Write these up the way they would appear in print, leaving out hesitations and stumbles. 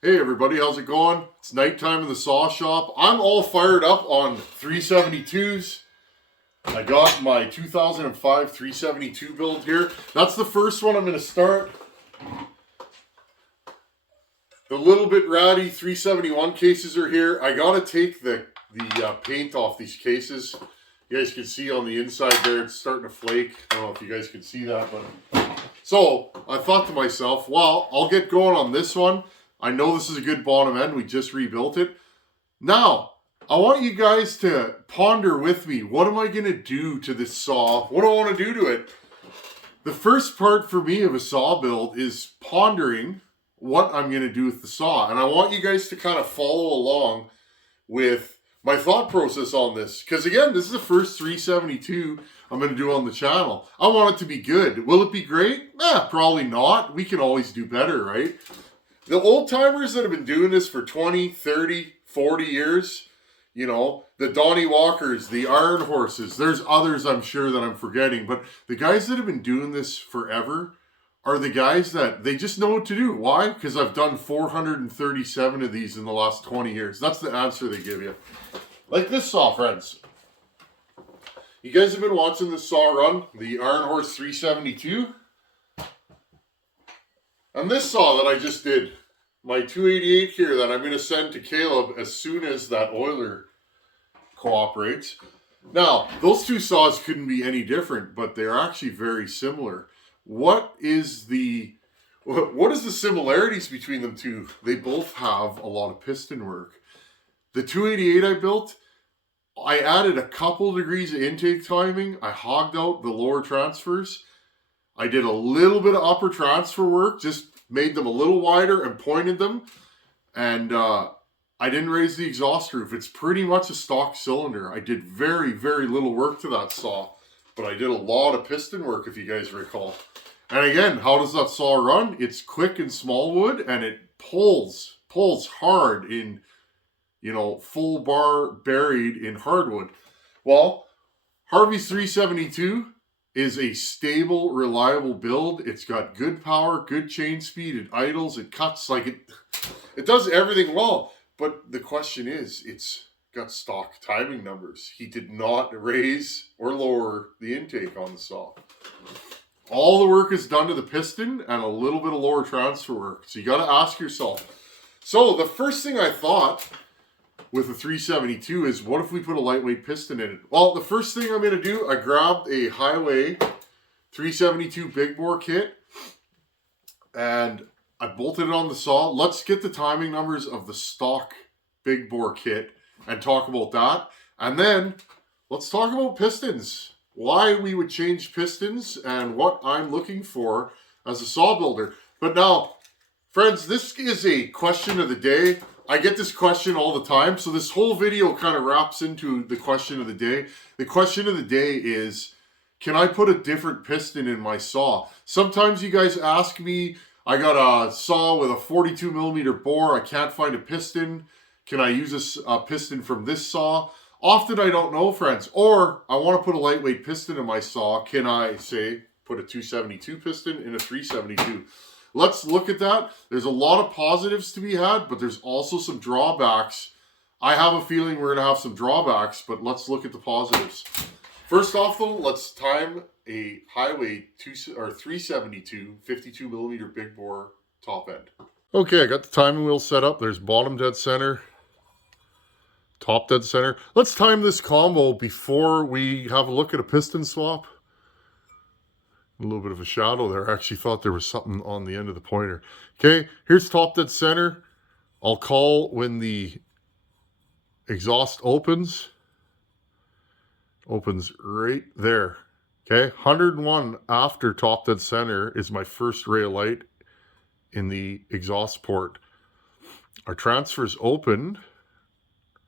Hey everybody, how's it going? It's nighttime in the saw shop. I'm all fired up on 372s. I got my 2005 372 build here. That's the first one I'm going to start. The little bit ratty 371 cases are here. I got to take the paint off these cases. You guys can see on the inside there, it's starting to flake. I don't know if you guys can see that, but... So, I thought to myself, well, I'll get going on this one. I know this is a good bottom end. We just rebuilt it. Now, I want you guys to ponder with me. What am I going to do to this saw? What do I want to do to it? The first part for me of a saw build is pondering what I'm going to do with the saw. And I want you guys to kind of follow along with my thought process on this. Because again, this is the first 372 I'm going to do on the channel. I want it to be good. Will it be great? Probably not. We can always do better, right? The old timers that have been doing this for 20, 30, 40 years, you know, the Donnie Walkers, the Iron Horses, there's others I'm sure that I'm forgetting, but the guys that have been doing this forever are the guys that they just know what to do. Why? Because I've done 437 of these in the last 20 years. That's the answer they give you. Like this saw, friends. You guys have been watching this saw run, the Iron Horse 372. And this saw that I just did, my 288 here that I'm going to send to Caleb as soon as that oiler cooperates. Now, those two saws couldn't be any different, but they're actually very similar. What is the similarities between them two? They both have a lot of piston work. The 288 I built, I added a couple degrees of intake timing. I hogged out the lower transfers. I did a little bit of upper transfer work, just made them a little wider and pointed them. And I didn't raise the exhaust roof. It's pretty much a stock cylinder. I did very, very little work to that saw. But I did a lot of piston work, if you guys recall. And again, how does that saw run? It's quick in small wood, and it pulls hard in, you know, full bar buried in hardwood. Well, Harvey's 372 is a stable, reliable build. It's got good power, good chain speed, it idles, it cuts, like it does everything well. But the question is, it's got stock timing numbers. He did not raise or lower the intake on the saw. All the work is done to the piston and a little bit of lower transfer work. So you got to ask yourself. So the first thing I thought with the 372 is, what if we put a lightweight piston in it? Well, the first thing I'm going to do, I grabbed a Highway 372 big bore kit and I bolted it on the saw. Let's get the timing numbers of the stock big bore kit and talk about that. And then let's talk about pistons. Why we would change pistons and what I'm looking for as a saw builder. But now, friends, this is a question of the day. I get this question all the time, so this whole video kind of wraps into the question of the day. The question of the day is, can I put a different piston in my saw? Sometimes you guys ask me, I got a saw with a 42 millimeter bore, I can't find a piston. Can I use a piston from this saw? Often I don't know, friends. Or I want to put a lightweight piston in my saw. Can I, say, put a 272 piston in a 372? Let's look at that. There's a lot of positives to be had, but there's also some drawbacks. I have a feeling we're going to have some drawbacks, but let's look at the positives. First off, though, let's time a Highway 372 52 millimeter big bore top end. Okay, I got the timing wheel set up. There's bottom dead center, top dead center. Let's time this combo before we have a look at a piston swap. A little bit of a shadow there. I actually thought there was something on the end of the pointer. Okay, here's top dead center. I'll call when the exhaust opens. Opens right there. Okay, 101 after top dead center is my first ray of light in the exhaust port. Our transfers open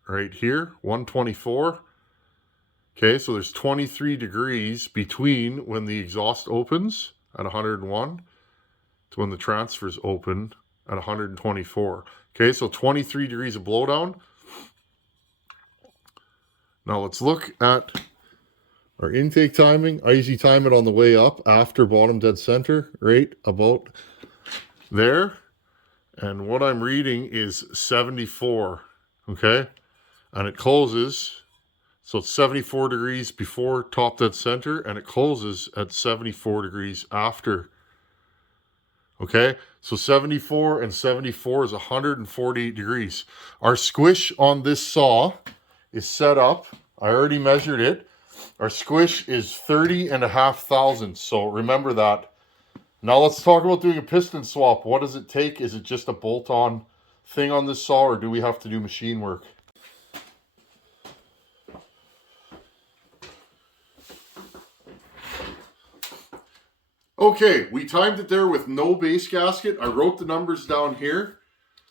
right here, 124. Okay, so there's 23 degrees between when the exhaust opens at 101 to when the transfers open at 124. Okay, so 23 degrees of blowdown. Now let's look at our intake timing. I usually time it on the way up after bottom dead center, right about there. And what I'm reading is 74, okay? And it closes, so it's 74 degrees before top dead center, and it closes at 74 degrees after. Okay, so 74 and 74 is 148 degrees. Our squish on this saw is set up. I already measured it. Our squish is 30,500. So remember that. Now let's talk about doing a piston swap. What does it take? Is it just a bolt-on thing on this saw, or do we have to do machine work? Okay, we timed it there with no base gasket. I wrote the numbers down here.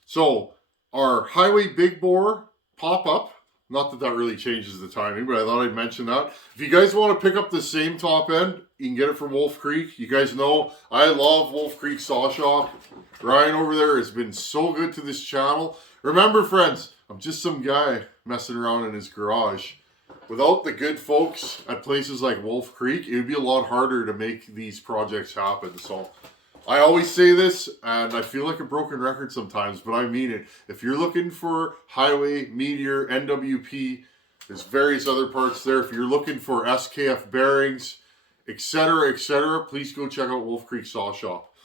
So our highway big bore pop-up, not that that really changes the timing, but I thought I'd mention that. If you guys want to pick up the same top end, you can get it from Wolf Creek. You guys know I love Wolf Creek Saw Shop. Ryan over there has been so good to this channel. Remember, friends, I'm just some guy messing around in his garage. Without the good folks at places like Wolf Creek, it would be a lot harder to make these projects happen. So I always say this, and I feel like a broken record sometimes, but I mean it. If you're looking for Highway, Meteor, NWP, there's various other parts there. If you're looking for SKF bearings, etc., please go check out Wolf Creek Saw Shop.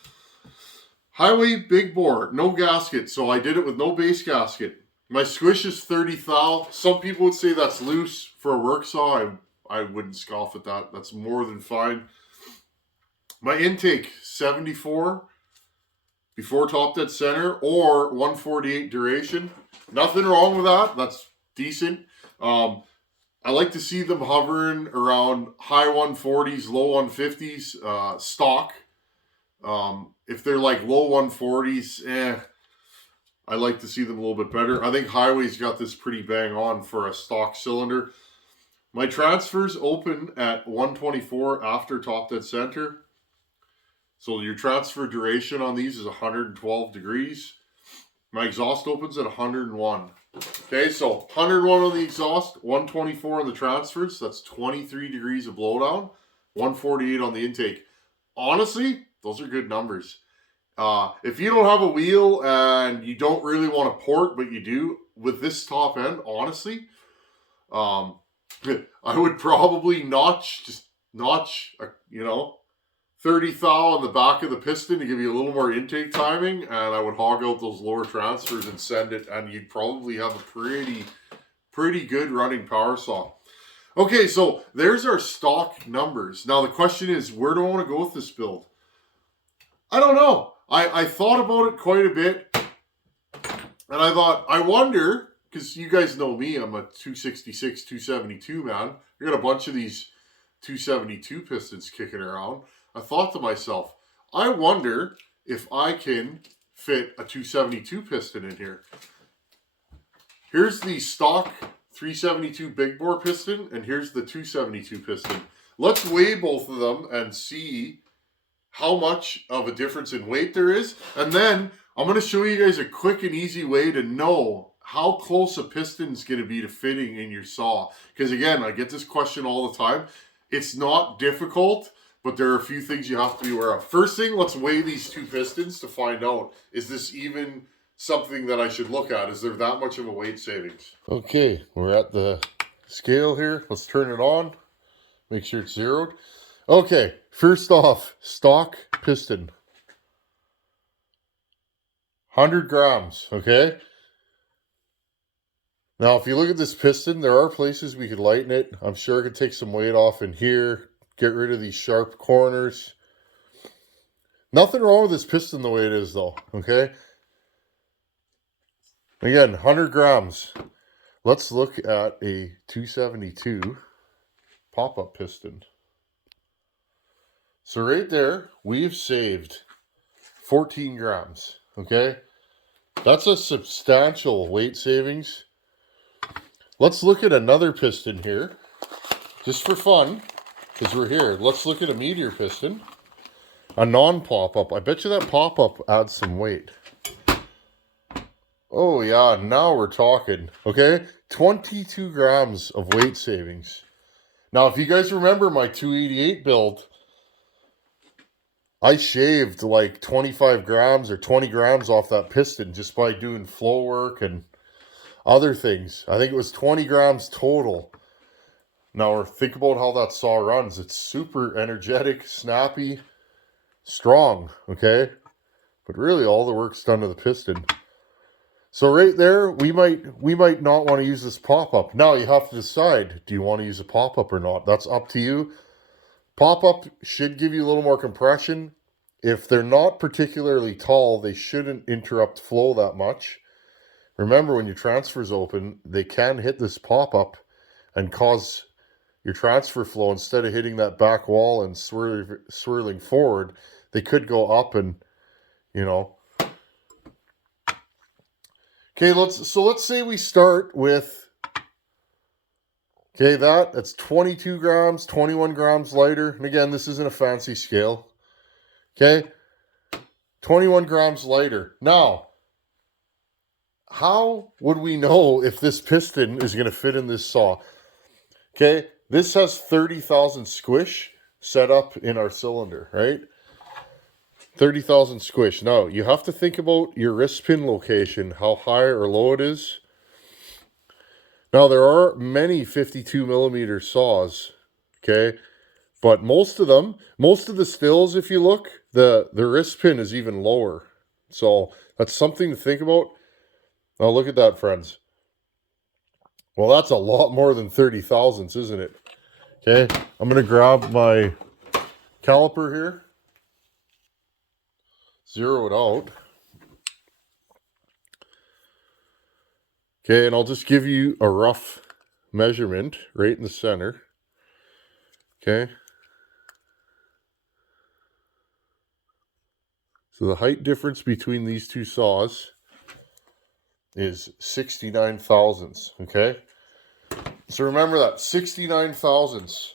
Highway big bore, no gasket. So I did it with no base gasket. My squish is 30 thou. Some people would say that's loose for a work saw. I wouldn't scoff at that. That's more than fine. My intake, 74 before top dead center, or 148 duration. Nothing wrong with that. That's decent. I like to see them hovering around high 140s, low 150s stock. If they're like low 140s, I like to see them a little bit better. I think Highway's got this pretty bang on for a stock cylinder. My transfers open at 124 after top dead center. So your transfer duration on these is 112 degrees. My exhaust opens at 101. Okay, so 101 on the exhaust, 124 on the transfers. That's 23 degrees of blowdown, 148 on the intake. Honestly, those are good numbers. If you don't have a wheel and you don't really want to port, but you do with this top end, honestly, I would probably notch 30 thou on the back of the piston to give you a little more intake timing, and I would hog out those lower transfers and send it, and you'd probably have a pretty good running power saw. Okay, so there's our stock numbers. Now the question is, where do I want to go with this build? I don't know. I thought about it quite a bit, and I thought, I wonder, because you guys know me, I'm a 266, 272 man. I got a bunch of these 272 pistons kicking around. I thought to myself, I wonder if I can fit a 272 piston in here. Here's the stock 372 big bore piston, and here's the 272 piston. Let's weigh both of them and see how much of a difference in weight there is. And then I'm going to show you guys a quick and easy way to know how close a piston is going to be to fitting in your saw. Because again, I get this question all the time. It's not difficult, but there are a few things you have to be aware of. First thing, let's weigh these two pistons to find out, is this even something that I should look at? Is there that much of a weight savings? Okay, we're at the scale here. Let's turn it on. Make sure it's zeroed. Okay, first off, stock piston. 100 grams, okay? Now, if you look at this piston, there are places we could lighten it. I'm sure I could take some weight off in here, get rid of these sharp corners. Nothing wrong with this piston the way it is, though, okay? Again, 100 grams. Let's look at a 272 pop-up piston. So right there, we've saved 14 grams, okay? That's a substantial weight savings. Let's look at another piston here, just for fun, because we're here. Let's look at a Meteor piston, a non-pop-up. I bet you that pop-up adds some weight. Oh yeah, now we're talking, okay? 22 grams of weight savings. Now, if you guys remember my 288 build, I shaved like 25 grams or 20 grams off that piston just by doing flow work and other things. I think it was 20 grams total. Now, think about how that saw runs. It's super energetic, snappy, strong, okay? But really, all the work's done to the piston. So right there, we might not want to use this pop-up. Now, you have to decide, do you want to use a pop-up or not? That's up to you. Pop-up should give you a little more compression. If they're not particularly tall, they shouldn't interrupt flow that much. Remember, when your transfer's open, they can hit this pop-up and cause your transfer flow, instead of hitting that back wall and swirling forward, they could go up and, you know. Okay, let's say we start with, okay, that's 22 grams, 21 grams lighter. And again, this isn't a fancy scale. Okay, 21 grams lighter. Now, how would we know if this piston is going to fit in this saw? Okay, this has 30,000 squish set up in our cylinder, right? 30,000 squish. Now, you have to think about your wrist pin location, how high or low it is. Now, there are many 52 millimeter saws, okay? But most of the stills, if you look, the wrist pin is even lower. So that's something to think about. Now, look at that, friends. Well, that's a lot more than 30 thousandths, isn't it? Okay, I'm going to grab my caliper here. Zero it out. Okay, and I'll just give you a rough measurement right in the center. Okay. So the height difference between these two saws is 69 thousandths, okay? So remember that, 69 thousandths.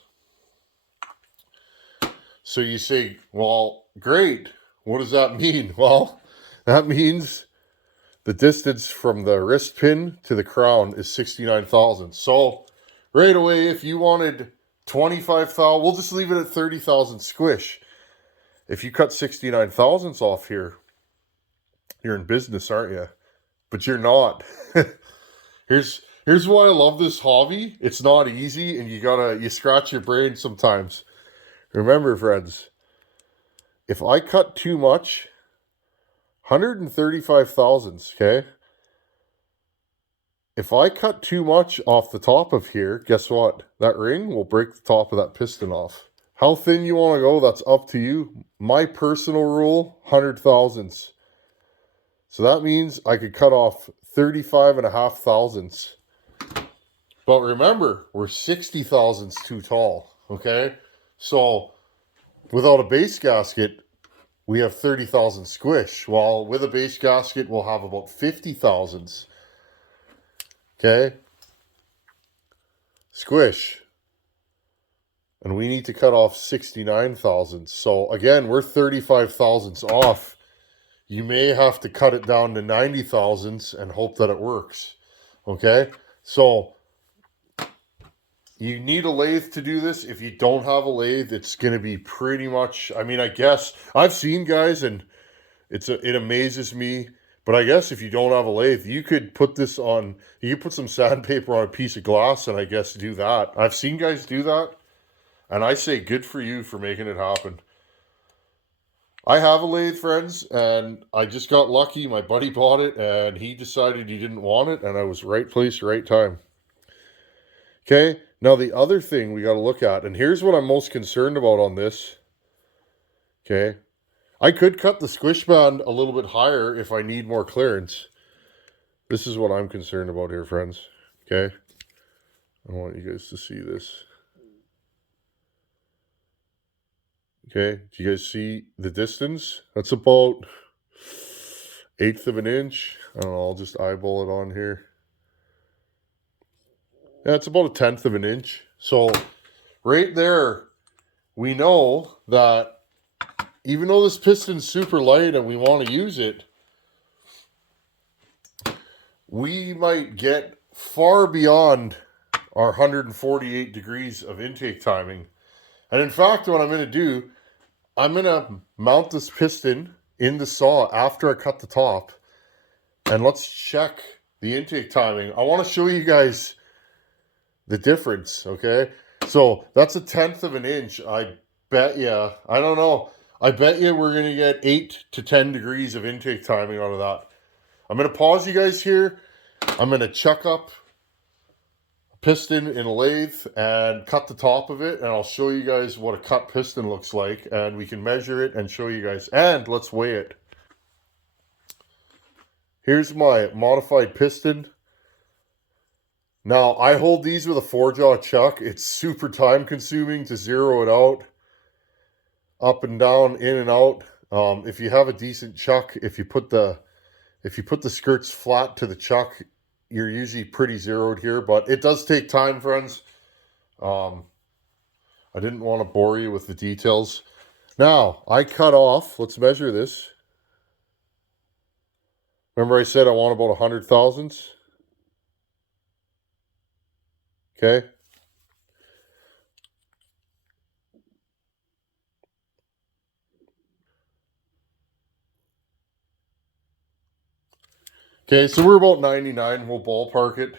So you say, well, great. What does that mean? Well, that means the distance from the wrist pin to the crown is 69 thousandths. So right away, if you wanted 25,000, we'll just leave it at 30,000 squish. If you cut 69 thousandths off here, you're in business, aren't you? But you're not. Here's why I love this hobby. It's not easy, and you scratch your brain sometimes. Remember, friends, if I cut too much, 135 thousandths, okay? If I cut too much off the top of here, guess what? That ring will break the top of that piston off. How thin you want to go, that's up to you. My personal rule, 100 thousandths. So that means I could cut off 35.5 thousandths. But remember, we're 60 thousandths too tall, okay? So without a base gasket, we have 30,000 squish. While with a base gasket, we'll have about 50 thousandths. Okay? Squish. And we need to cut off 69 thousandths. So again, we're 35 thousandths off. You may have to cut it down to 90 thousandths and hope that it works. Okay? So you need a lathe to do this. If you don't have a lathe, it's going to be pretty much, I mean, I guess, I've seen guys and it amazes me, but I guess if you don't have a lathe, you could put this on, you could put some sandpaper on a piece of glass and I guess do that. I've seen guys do that, and I say good for you for making it happen. I have a lathe, friends, and I just got lucky. My buddy bought it and he decided he didn't want it, and I was right place, right time. Okay? Now, the other thing we got to look at, and here's what I'm most concerned about on this. Okay. I could cut the squish band a little bit higher if I need more clearance. This is what I'm concerned about here, friends. Okay. I want you guys to see this. Okay. Do you guys see the distance? That's about 1/8 of an inch. I don't know. I'll just eyeball it on here. Yeah, it's about 1/10 of an inch. So right there, we know that even though this piston's super light and we want to use it, we might get far beyond our 148 degrees of intake timing. And in fact, what I'm going to do, I'm going to mount this piston in the saw after I cut the top. And let's check the intake timing. I want to show you guys the difference, okay? So that's 1/10 of an inch. I bet you, I don't know. I bet you we're going to get 8 to 10 degrees of intake timing out of that. I'm going to pause you guys here. I'm going to chuck up a piston in a lathe and cut the top of it. And I'll show you guys what a cut piston looks like. And we can measure it and show you guys. And let's weigh it. Here's my modified piston. Now, I hold these with a 4-jaw chuck. It's super time consuming to zero it out. Up and down, in and out. If you have a decent chuck, if you put the skirts flat to the chuck, you're usually pretty zeroed here, but it does take time, friends. I didn't want to bore you with the details. Now, I cut off, let's measure this. Remember I said I want about 100 thousandths? Okay. Okay, so we're about 99. We'll ballpark it.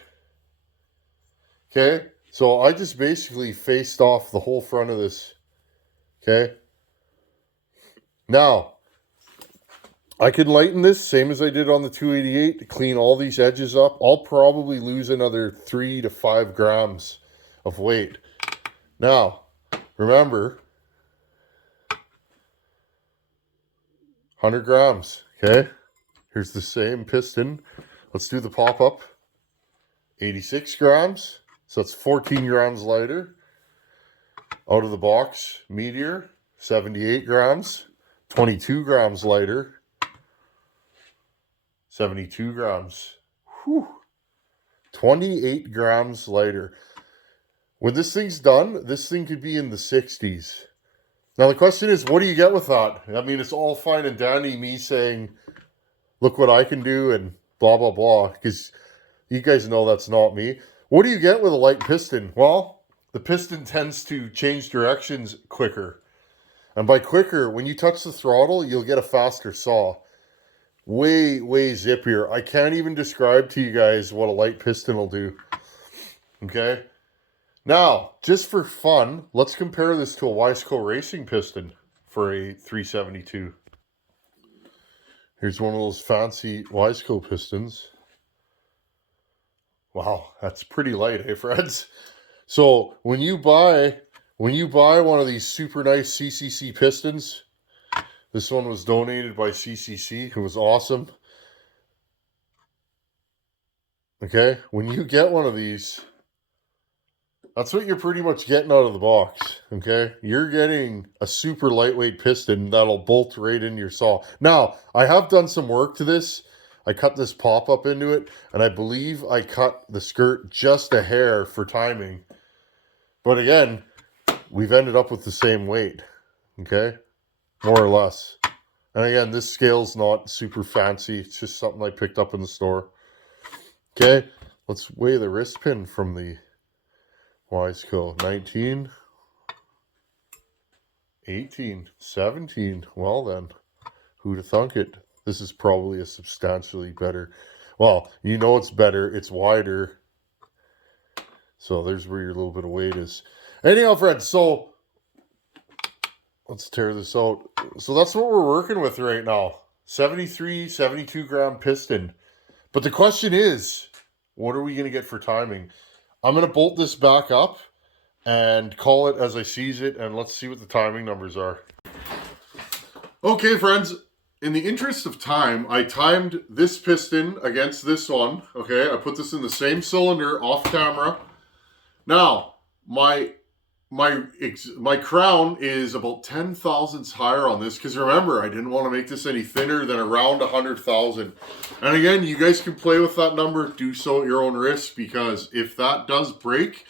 Okay, so I just basically faced off the whole front of this. Okay. Now, I can lighten this, same as I did on the 288, to clean all these edges up. I'll probably lose another 3 to 5 grams of weight. Now, remember, 100 grams, okay? Here's the same piston. Let's do the pop-up. 86 grams, so that's 14 grams lighter. Out of the box, Meteor, 78 grams, 22 grams lighter. 72 grams. Whew. 28 grams lighter. When this thing's done, this thing could be in the 60s. Now the question is, what do you get with that? I mean, it's all fine and dandy me saying, look what I can do and blah, blah, blah. Because you guys know that's not me. What do you get with a light piston? Well, the piston tends to change directions quicker. And by quicker, when you touch the throttle, you'll get a faster saw. Way zippier. I can't even describe to you guys what a light piston will do. Okay. Now, just for fun, let's compare this to a Wiseco racing piston for a 372. Here's one of those fancy Wiseco pistons. Wow, that's pretty light, eh, friends? So when you buy one of these super nice CCC pistons, this one was donated by CCC. It was awesome. Okay, when you get one of these, that's what you're pretty much getting out of the box. Okay, you're getting a super lightweight piston that'll bolt right in your saw. Now, I have done some work to this. I cut this pop-up into it, and I believe I cut the skirt just a hair for timing. But again, we've ended up with the same weight. Okay? More or less. And again, this scale's not super fancy. It's just something I picked up in the store. Okay, let's weigh the wrist pin from the Wiseco. 19, 18, 17. Well then, who'd have thunk it? This is probably a substantially better. Well, you know it's better. It's wider. So there's where your little bit of weight is. Anyhow, friends, so let's tear this out. So that's what we're working with right now. 73, 72 gram piston. But the question is, what are we going to get for timing? I'm going to bolt this back up and call it as I seize it. And let's see what the timing numbers are. Okay, friends. In the interest of time, I timed this piston against this one. Okay, I put this in the same cylinder off camera. Now, my crown is about 10 thousandths higher on this because remember, I didn't want to make this any thinner than around 100,000. And again, you guys can play with that number, do so at your own risk, because if that does break,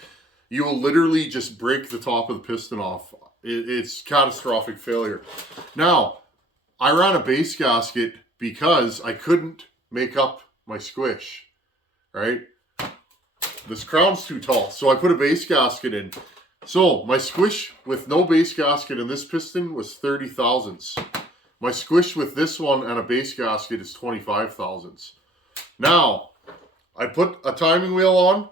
you will literally just break the top of the piston off. It's catastrophic failure. Now, I ran a base gasket because I couldn't make up my squish, right? This crown's too tall, so I put a base gasket in. So my squish with no base gasket in this piston was 30 thousandths. My squish with this one and a base gasket is 25 thousandths. Now, I put a timing wheel on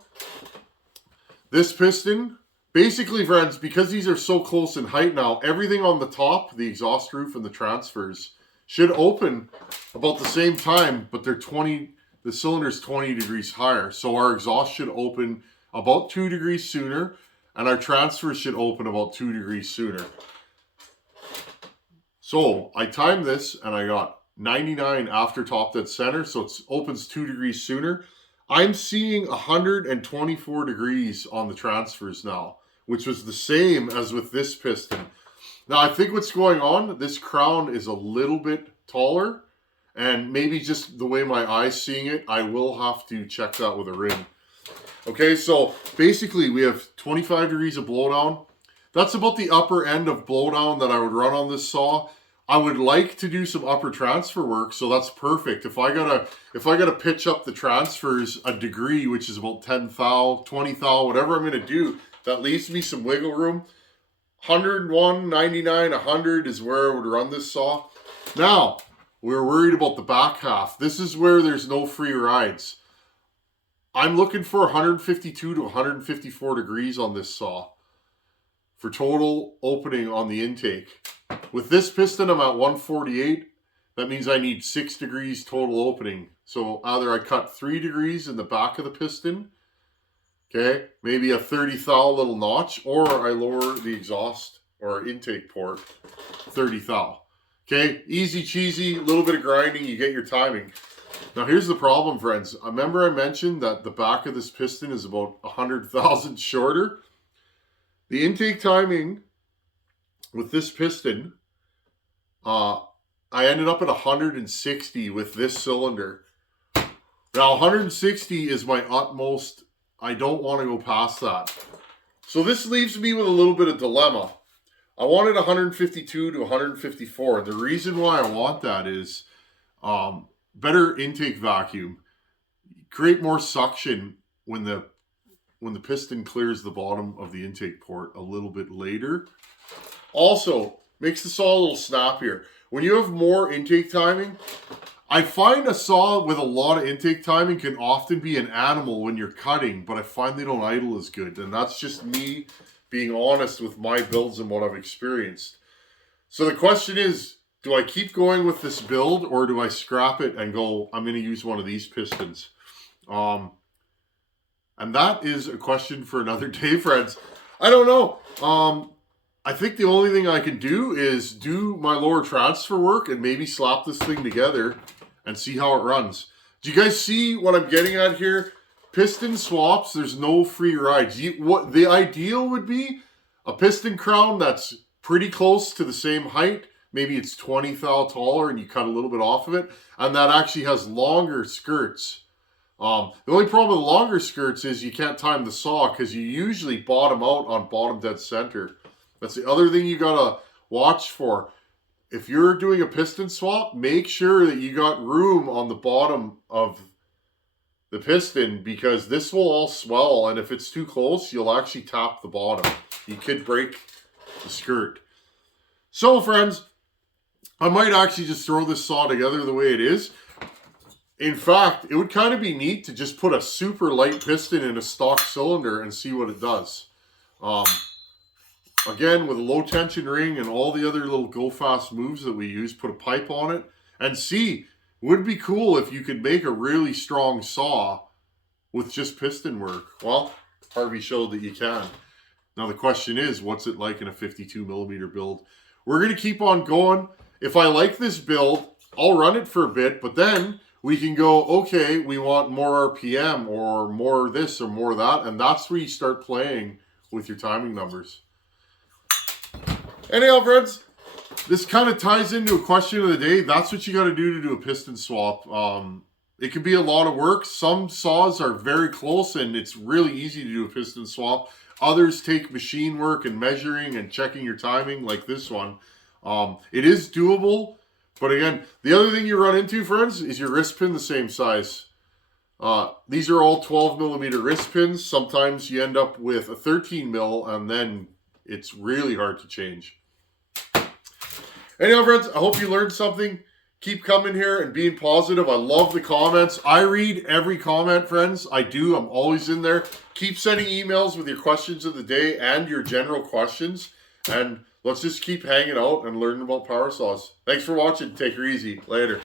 this piston. Basically, friends, because these are so close in height now, everything on the top, the exhaust roof and the transfers, should open about the same time, but the cylinder's 20 degrees higher. So our exhaust should open about 2 degrees sooner, and our transfers should open about 2 degrees sooner. So I timed this, and I got 99 after top dead center, so it opens 2 degrees sooner. I'm seeing 124 degrees on the transfers now, which was the same as with this piston. Now, I think what's going on, this crown is a little bit taller, and maybe just the way my eye's seeing it, I will have to check that with a ring. Okay, so basically we have 25 degrees of blowdown. That's about the upper end of blowdown that I would run on this saw. I would like to do some upper transfer work, so that's perfect. If I gotta pitch up the transfers a degree, which is about 10 thou, 20 thou, whatever I'm gonna do, that leaves me some wiggle room. 101, 99, 100 is where I would run this saw. Now, we're worried about the back half. This is where there's no free rides. I'm looking for 152 to 154 degrees on this saw for total opening on the intake. With this piston, I'm at 148. That means I need 6 degrees total opening. So either I cut 3 degrees in the back of the piston, okay, maybe a 30 thou little notch, or I lower the exhaust or intake port 30 thou. Okay, easy cheesy, a little bit of grinding, you get your timing. Now here's the problem, friends. Remember I mentioned that the back of this piston is about 100 thousandths shorter? The intake timing with this piston, I ended up at 160 with this cylinder. Now 160 is my utmost. I don't want to go past that. So this leaves me with a little bit of dilemma. I wanted 152 to 154. The reason why I want that is better intake vacuum. Create more suction when the piston clears the bottom of the intake port a little bit later. Also, makes the saw a little snappier. When you have more intake timing, I find a saw with a lot of intake timing can often be an animal when you're cutting, but I find they don't idle as good. And that's just me being honest with my builds and what I've experienced. So the question is, do I keep going with this build, or do I scrap it and go, I'm going to use one of these pistons? And that is a question for another day, friends. I don't know. I think the only thing I can do is do my lower transfer work and maybe slap this thing together and see how it runs. Do you guys see what I'm getting at here? Piston swaps, there's no free rides. What the ideal would be, a piston crown that's pretty close to the same height. Maybe it's 20 thou taller and you cut a little bit off of it. And that actually has longer skirts. The only problem with longer skirts is you can't time the saw because you usually bottom out on bottom dead center. That's the other thing you gotta watch for. If you're doing a piston swap, make sure that you got room on the bottom of the piston, because this will all swell, and if it's too close, you'll actually tap the bottom. You could break the skirt. So, friends, I might actually just throw this saw together the way it is. In fact, it would kind of be neat to just put a super light piston in a stock cylinder and see what it does. Again, with a low tension ring and all the other little go fast moves that we use, put a pipe on it and see. Would be cool if you could make a really strong saw with just piston work. Well, Harvey showed that you can. Now the question is, what's it like in a 52 millimeter build? We're going to keep on going. If I like this build, I'll run it for a bit, but then we can go, okay, we want more RPM or more this or more that, and that's where you start playing with your timing numbers. Anyhow, friends, this kind of ties into a question of the day. That's what you got to do a piston swap. It can be a lot of work. Some saws are very close and it's really easy to do a piston swap. Others take machine work and measuring and checking your timing, like this one. It is doable, but again, the other thing you run into, friends, is your wrist pin the same size. These are all 12 millimeter wrist pins. Sometimes you end up with a 13 mil and then it's really hard to change. Anyhow, friends, I hope you learned something. Keep coming here and being positive. I love the comments. I read every comment, friends. I do. I'm always in there. Keep sending emails with your questions of the day and your general questions. And let's just keep hanging out and learning about power saws. Thanks for watching. Take her easy. Later.